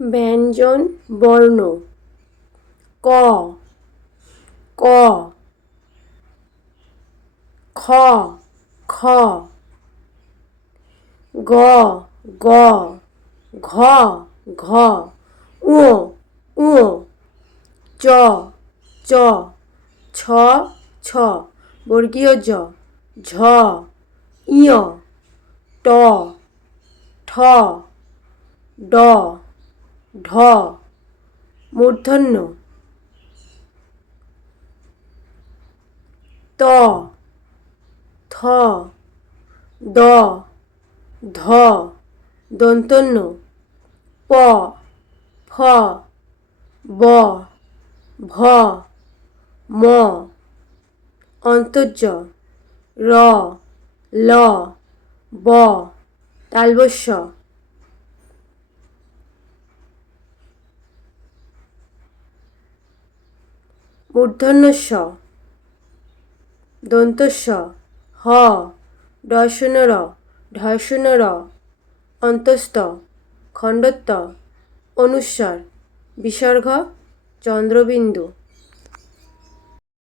ব্যঞ্জন বর্ণ। ক। ক। খ। খ। গ। গ। ঘ। ঘ। উ উ চ। চ। ছ। ছ। বর্গীয় জ। ঝ। ইয় ট। ঠ। ড। ঢ, মূর্ধন্য। ত, থ, দ, ধ, দন্তন্য। প, ফ, ব, ভ, ম। অন্তর্য, র, ল, ব তালবস্য মূর্ধন্যস্ব স। হ। ডশন র। ঢশন র। অন্তস্ত খণ্ডত্ব। অনুস্বর। বিসর্গ। চন্দ্রবিন্দু।